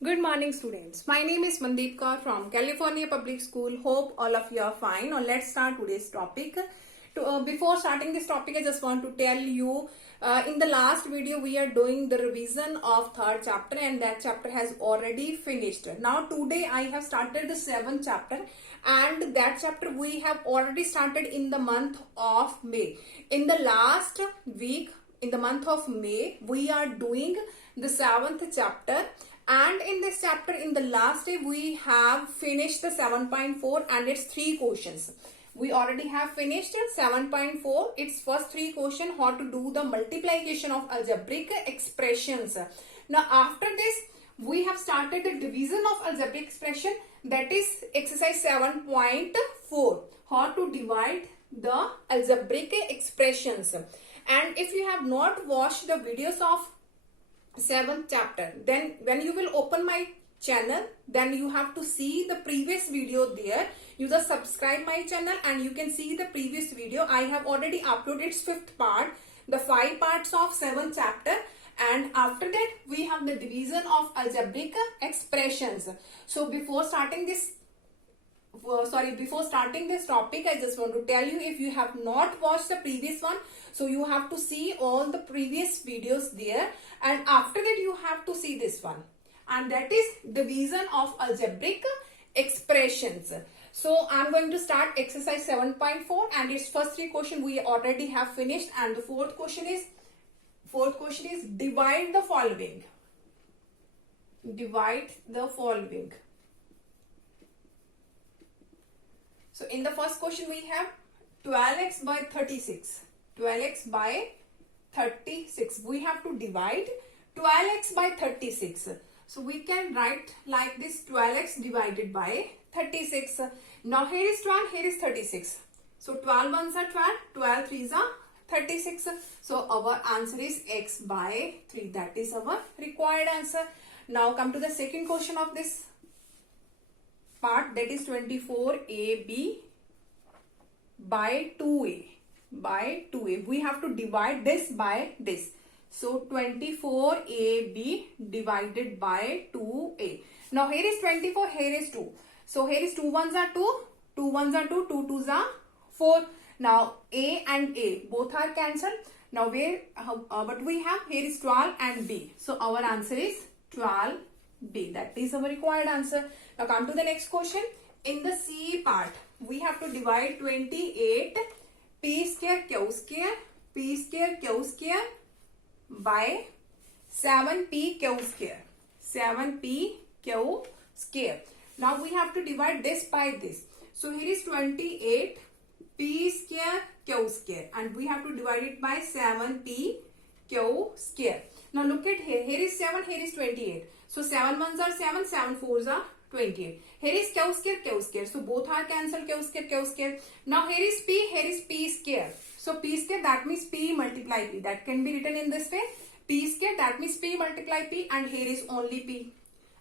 Good morning, students. My name is Mandeep Kaur from California Public School. Hope all of you are fine. Now, let's start today's topic. Before starting this topic, I just want to tell you in the last video we are doing the revision of third chapter and that chapter has already finished. Now, today I have started the seventh chapter and that chapter we have already started in the month of May. In the last week, in the month of May, we are doing the seventh chapter. And in this chapter, in the last day, we have finished the 7.4 and its 3 questions. We already have finished 7.4. Its first 3 questions, how to do the multiplication of algebraic expressions. Now, after this, we have started the division of algebraic expression, that is exercise 7.4. How to divide the algebraic expressions. And if you have not watched the videos of 7th chapter, then when you will open my channel, then you have to see the previous video there. You just subscribe my channel and you can see the previous video. I have already uploaded its 5th part, the 5 parts of 7th chapter, and after that we have the division of algebraic expressions. So before starting this topic, I just want to tell you, if you have not watched the previous one, so you have to see all the previous videos there, and after that you have to see this one, and that is division of algebraic expressions. So I'm going to start exercise 7.4 and its first 3 questions we already have finished, and the fourth question is divide the following. Divide the following. So in the first question we have 12x by 36. 12x by 36. We have to divide 12x by 36. So we can write like this: 12x divided by 36. Now here is 12, here is 36. So 12 ones are 12, 12 threes are 36. So our answer is x by 3. That is our required answer. Now come to the second question of this part, that is 24ab by 2a. By 2a. We have to divide this by this. So 24ab divided by 2a. Now here is 24, here is 2. So here is 2 ones are 2, 2 ones are 2, 2 twos are 4. Now a and a both are cancelled. Now what we have here is 12 and b. So our answer is 12b. That is our required answer. Now come to the next question. In the C part, we have to divide 28 p square q square by 7p q square. 7p q square. Now we have to divide this by this. So here is 28 p square q square and we have to divide it by 7p q square. Now look at here. Here is 7, here is 28. So 7 ones are 7, 7 fours are 28. Here is q square. So both are cancelled, q square. Now here is p square. So p square, that means p multiply p. That can be written in this way. P square, that means p multiply p, and here is only p.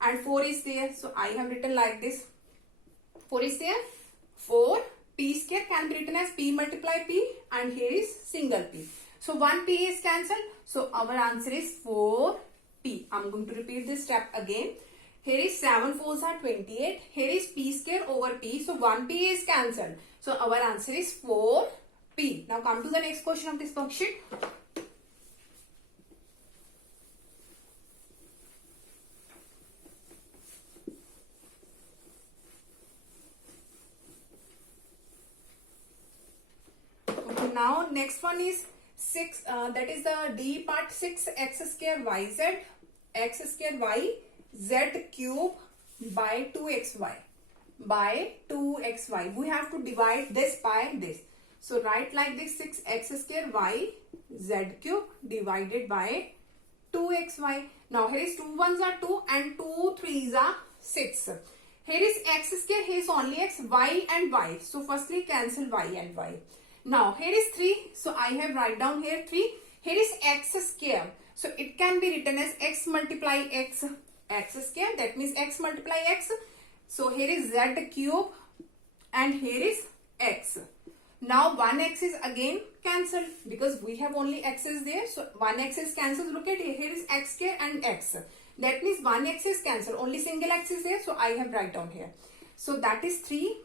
And 4 is there. So I have written like this. 4 is there. 4 p square can be written as p multiply p, and here is single p. So 1 p is cancelled. So our answer is 4p. I'm going to repeat this step again. Here is 7 fours are 28. Here is p square over p. So 1p is cancelled. So our answer is 4p. Now come to the next question of this worksheet. Okay, now next one is 6. That is the D part. 6x square yz. X square y z cube by 2xy. By 2xy. We have to divide this by this. So write like this: 6x square y z cube divided by 2xy. Now here is 2 ones are 2 and 2 threes are 6. Here is x square, here is only x, y and y. So firstly cancel y and y. Now here is 3. So I have write down here 3. Here is x square. So it can be written as x multiply x. X square, that means x multiply x. So here is z cube and here is x. Now 1x is again cancelled because we have only x's there. So 1x is cancelled. Look at here. Here is x square and x. That means one x is cancelled. Only single x is there. So I have write down here. So that is 3.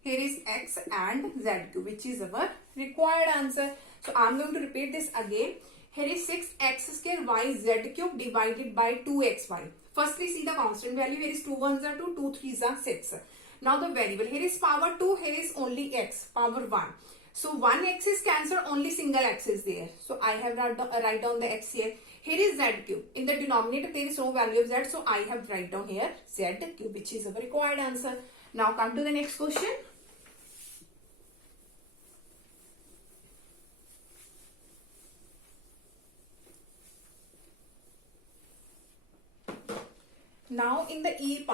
Here is x and z cube, which is our required answer. So I am going to repeat this again. Here is 6x square y z cube divided by 2xy. Firstly, see the constant value. Here is 2 1s are 2, 2 3s are 6. Now the variable. Here is power 2. Here is only x, power 1. So 1 x is cancelled. Only single x is there. So I have write down the x here. Here is z cube. In the denominator, there is no value of z. So I have write down here z cube, which is our required answer. Now come to the next question. Now in the E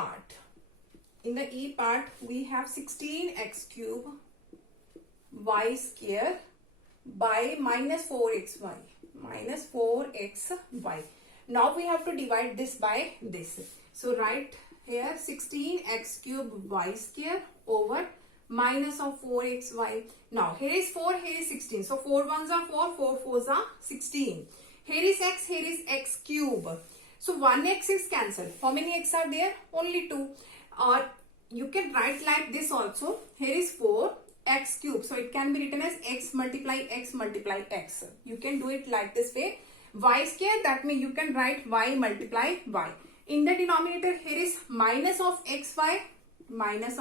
part, we have 16x cube y square by minus 4xy. Now we have to divide this by this. So write here 16x cube y square over minus of 4xy. Now here is 4, here is 16. So 4 1s are 4, 4 4s are 16. Here is x cube. So 1x is cancelled. How many x are there? Only 2. Or you can write like this also. Here is 4x cube. So it can be written as x multiply x multiply x. You can do it like this way. Y square, that means you can write y multiply y. In the denominator, here is minus of xy, minus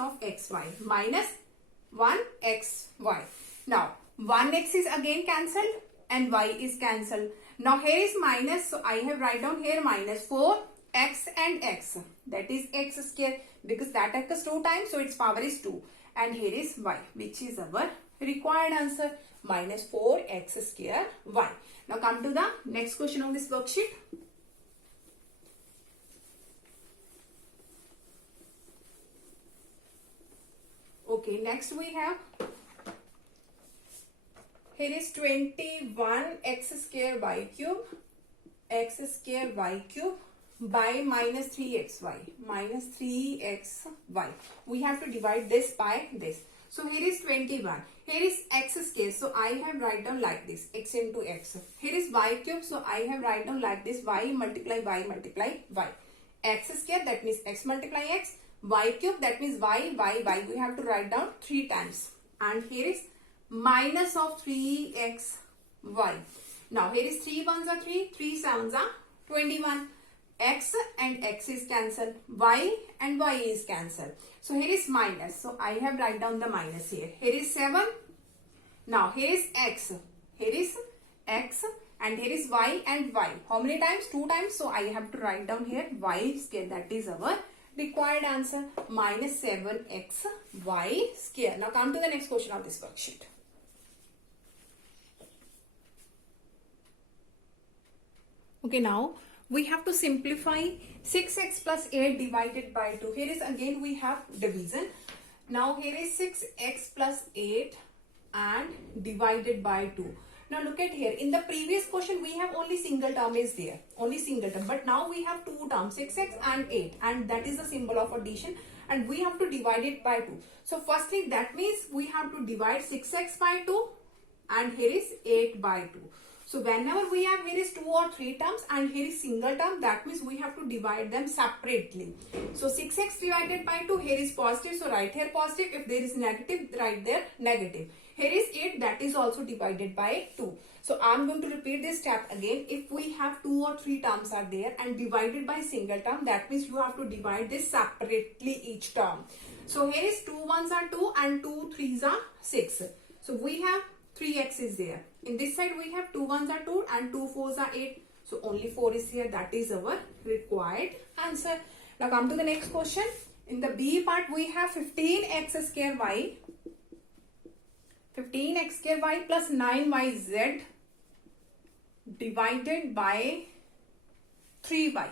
1xy. Now 1x is again cancelled and y is cancelled. Now here is minus, so I have write down here minus 4x and x. That is x square, because that occurs 2 times, so its power is 2. And here is y, which is our required answer, minus 4x square y. Now come to the next question on this worksheet. Okay, next we have, here is 21x square y cube by minus 3xy. We have to divide this by this. So here is 21. Here is x square. So I have write down like this, x into x. Here is y cube. So I have write down like this, y multiply y multiply y. X square, that means x multiply x. Y cube, that means y. We have to write down 3 times. And here is minus of 3xy. Now here is 3 1s are 3, 3 7s are 21. X and x is cancelled. Y and y is cancelled. So here is minus. So I have write down the minus here. Here is 7. Now here is x. Here is x and here is y and y. How many times? 2 times. So I have to write down here y square. That is our required answer, minus 7x y square. Now come to the next question of this worksheet. Okay, now we have to simplify 6x plus 8 divided by 2. Here is again we have division. Now here is 6x plus 8 and divided by 2. Now look at here. In the previous question we have only single term is there. Only single term. But now we have 2 terms, 6x and 8. And that is the symbol of addition. And we have to divide it by 2. So firstly, that means we have to divide 6x by 2. And here is 8 by 2. So whenever we have here is 2 or 3 terms and here is single term, that means we have to divide them separately. So 6x divided by 2, here is positive. So write here positive. If there is negative, write there negative. Here is 8, that is also divided by 2. So I am going to repeat this step again. If we have 2 or 3 terms are there and divided by single term, that means you have to divide this separately each term. So here is 2 1s are 2 and 2 3s are 6. So we have 3x is there. In this side we have 2 1s are 2 and 2 4s are 8. So only 4 is here. That is our required answer. Now come to the next question. In the B part we have 15x square y. 15x square y plus 9yz divided by 3y.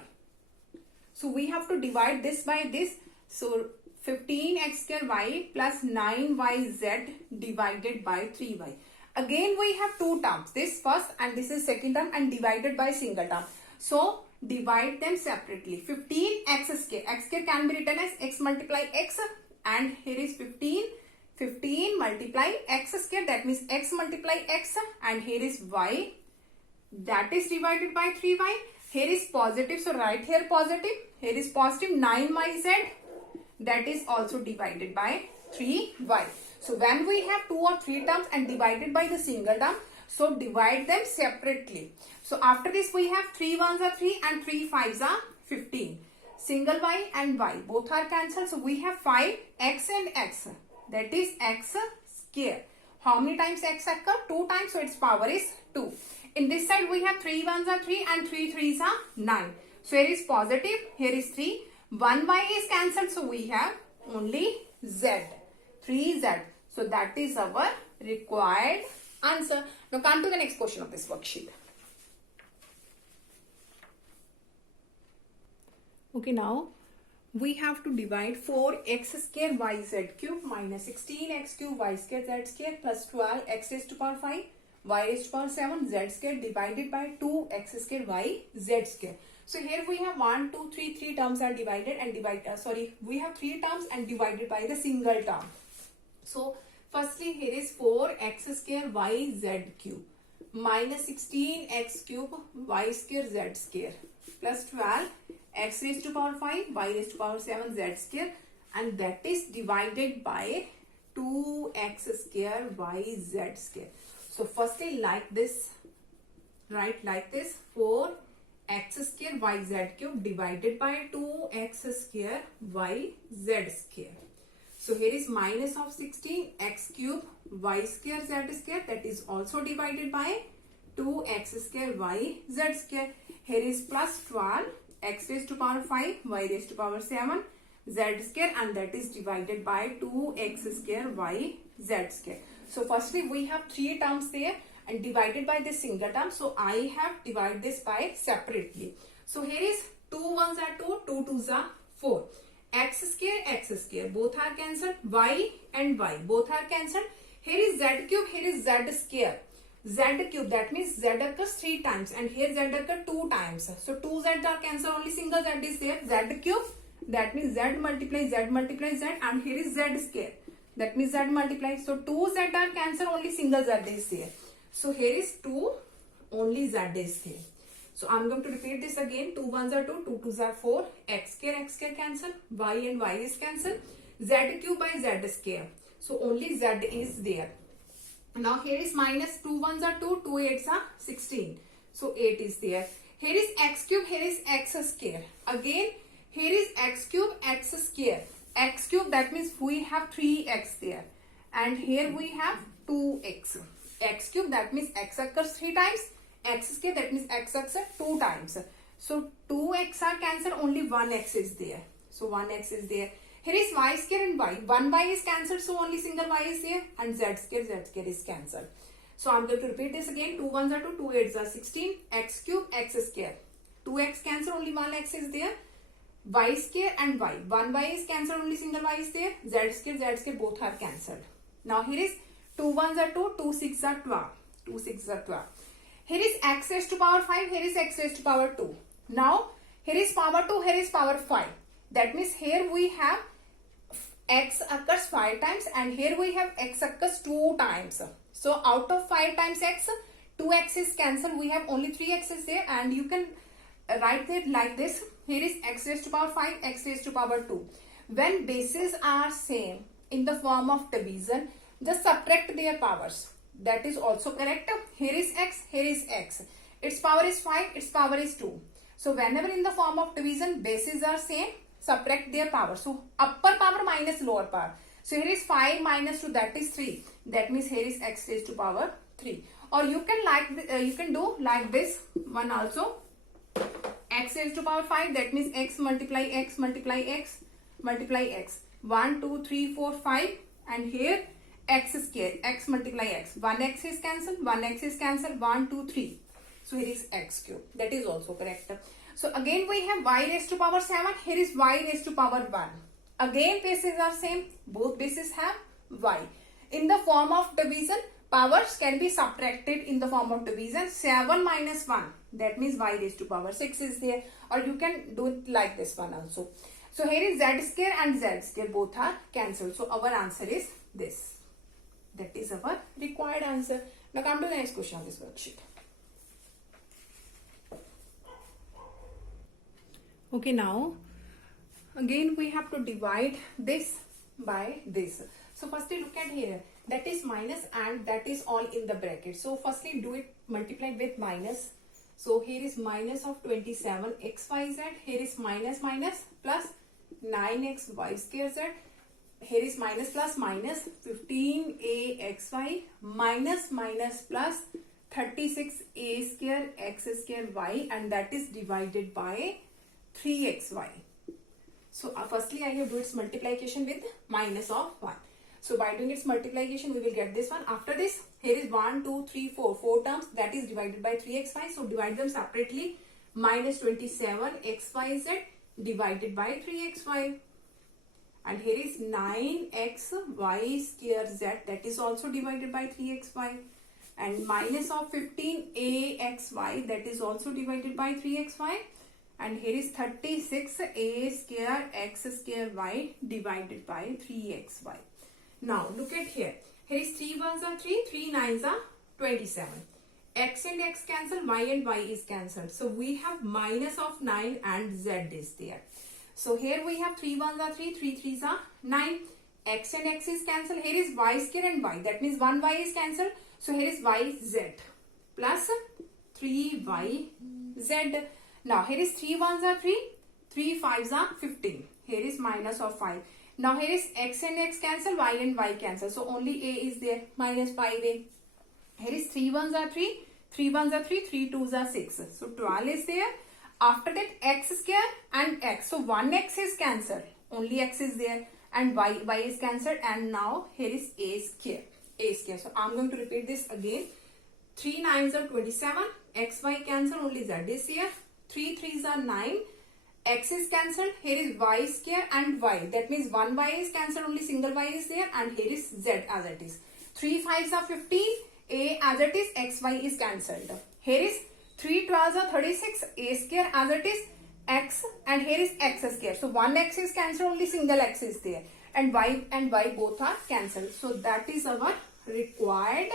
So we have to divide this by this. So 15x square y plus 9yz divided by 3y. Again we have 2 terms. This first and this is second term and divided by single term. So divide them separately. 15x square. X square can be written as x multiply x and here is 15 multiply x square, that means x multiply x and here is y, that is divided by 3y. here is positive, so write here positive. Here is positive 9yz, that is also divided by 3y. So when we have 2 or 3 terms and divided by the single term, so divide them separately. So after this we have 3 ones are 3 and 3 5s are 15. Single y and y both are cancelled. So we have 5 x and x, that is x square. How many times x occur? 2 times, so its power is 2. In this side we have 3 ones are 3 and 3 3s are 9. So here is positive, here is 3. 1y is cancelled, so we have only z, 3z. So that is our required answer. Now come to the next question of this worksheet. Okay, now we have to divide 4x square yz cube minus 16x cube y square z square plus 12x raised to power 5 y raised to power 7 z square divided by 2x square y z square. So here we have 1, 2, 3, 3 terms are divided and we have 3 terms and divided by the single term. So firstly here is 4x square yz cube minus 16x cube y square z square plus 12 x raised to power 5 y raised to power 7 z square, and that is divided by 2x square y z square. So firstly like this, write like this, 4x square yz cube divided by 2x square y z square. So here is minus of 16 x cube y square z square, that is also divided by 2x square y z square. Here is plus 12 x raised to power 5 y raised to power 7 z square, and that is divided by 2x square y z square. So firstly we have 3 terms there and divided by this single term. So I have divided this by separately. So here is 2 ones are 2, 2 twos are 4. X square both are cancelled. Y and y both are cancelled. Here is z cube, here is z square. Z cube, that means z occurs 3 times and here z occurs 2 times. So 2 z are cancelled, only single z is there. Z cube, that means z multiply z multiply z, and here is z square. That means z multiply. So 2 z are cancelled, only single z is there. So here is 2, only z is there. So I'm going to repeat this again. 2 ones are 2, 2 twos are 4. X square cancel. Y and y is cancelled. Z cube by z square. So only z is there. Now here is minus 2 ones are 2, 2 eights are 16. So 8 is there. Here is x cube, here is x square. Again, here is x cube, x square. X cube, that means we have 3x there. And here we have 2x. X cube, that means x occurs 3 times. X square, that means x occurs 2 times. So 2x are cancelled, only 1x is there. So 1x is there. Here is y square and y. 1y is cancelled, so only single y is there, and z square is cancelled. So I'm going to repeat this again. 2 ones are 2, 2 eights are 16. X cube, x square. 2x cancelled, only 1x is there. Y square and y. 1y is cancelled, only single y is there. Z square both are cancelled. Now here is 2 ones are 2, 2 6 are 12. 2 6 are 12. Here is x raised to power 5, here is x raised to power 2. Now here is power 2, here is power 5. That means here we have x occurs 5 times and here we have x occurs 2 times. So out of 5 times x, 2x is cancelled. We have only 3x is there, and you can write it like this. Here is x raised to power 5, x raised to power 2. When bases are same in the form of division, just subtract their powers. That is also correct. Here is x, here is x. Its power is 5, its power is 2. So whenever in the form of division bases are same, subtract their power. So upper power minus lower power. So here is 5 minus 2, that is 3. That means here is x raised to power 3. Or you can do like this one also. X raised to power 5, that means x multiply x multiply x multiply x. 1, 2, 3, 4, 5, and here x square, x multiply x. 1x is cancelled, 1x is cancelled, 1, 2, 3. So here is x cube. That is also correct. So again we have y raised to power 7. Here is y raised to power 1. Again bases are same. Both bases have y. In the form of division, powers can be subtracted in the form of division. 7 minus 1. That means y raised to power 6 is there. Or you can do it like this one also. So here is z square and z square. Both are cancelled. So our answer is this. That is our required answer. Now come to the next question on this worksheet. Okay, now again we have to divide this by this. So firstly look at here, that is minus and that is all in the bracket. So firstly do it multiplied with minus. So here is minus of 27 xyz, here is minus minus plus 9xy square z, here is minus plus minus 15axy minus minus plus 36a square x square y, and that is divided by 3xy. So firstly I have do its multiplication with minus of 1. So by doing its multiplication we will get this one. After this, here is 1, 2, 3, 4 terms, that is divided by 3xy. So divide them separately. Minus 27 xyz divided by 3xy. And here is 9xy square z, that is also divided by 3xy. And minus of 15axy, that is also divided by 3xy. And here is 36a square x square y divided by 3xy. Now look at here. Here is 3 ones are 3, 3 nines are 27. X and x cancel, y and y is cancelled. So we have minus of 9 and z is there. So here we have 3 ones are 3, 3 threes are 9. X and x is cancelled. Here is y square and y. That means 1 y is cancelled. So here is yz plus 3yz. Now here is 3 ones are 3, 3 fives are 15. Here is minus of 5. Now here is x and x cancel, y and y cancel. So only a is there, minus 5a. Here is 3 ones are 3, 3 ones are 3, 3 twos are 6. So 12 is there. After that x square and x. So 1x is cancelled, only x is there, and y is cancelled, and now here is a square. So I am going to repeat this again. 3 nines are 27, xy cancel, only z is here. 3 threes are 9. X is cancelled, here is y square and y. That means 1 y is cancelled, only single y is there, and here is z as it is. 3 fives are 15, a as it is, x y is cancelled. Here is 3 12s are 36, a square as it is, x, and here is x square. So 1 x is cancelled, only single x is there, and y both are cancelled. So that is our required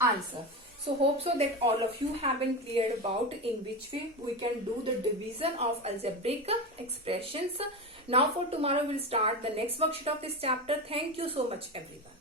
answer. So hope so that all of you have been cleared about in which way we can do the division of algebraic expressions. Now for tomorrow we'll start the next worksheet of this chapter. Thank you so much everyone.